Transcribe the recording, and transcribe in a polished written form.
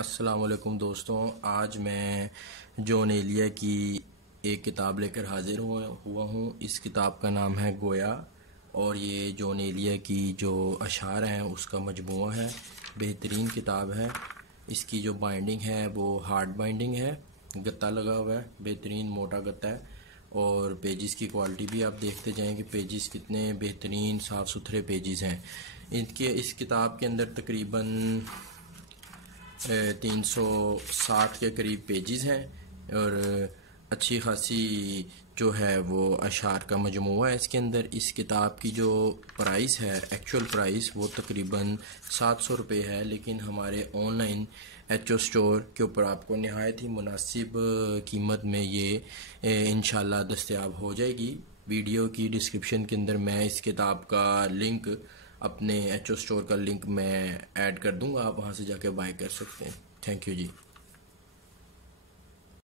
अस्सलाम वालेकुम दोस्तों। आज मैं जॉन एलिया की एक किताब लेकर हाजिर हुआ हूँ। इस किताब का नाम है गोया और ये जॉन एलिया की जो अशार हैं उसका मजमूआ है। बेहतरीन किताब है। इसकी जो बाइंडिंग है वो हार्ड बाइंडिंग है, गत्ता लगा हुआ है, बेहतरीन मोटा गत्ता है। और पेजेस की क्वालिटी भी आप देखते जाएं कि पेजेस कितने बेहतरीन साफ़ सुथरे पेजेस हैं। इस किताब के अंदर तकरीबन 360 के करीब पेजेस हैं और अच्छी खासी जो है वो अशार का मजमूआ है इसके अंदर। इस किताब की जो प्राइस है, एक्चुअल प्राइस, वो तकरीबन 700 रुपये है, लेकिन हमारे ऑनलाइन एचओ स्टोर के ऊपर आपको नहायत ही मुनासिब कीमत में ये इंशाल्लाह दस्तयाब हो जाएगी। वीडियो की डिस्क्रिप्शन के अंदर मैं इस किताब का लिंक, अपने एचओ स्टोर का लिंक मैं ऐड कर दूंगा, आप वहां से जाके बाय कर सकते हैं। Thank you ji.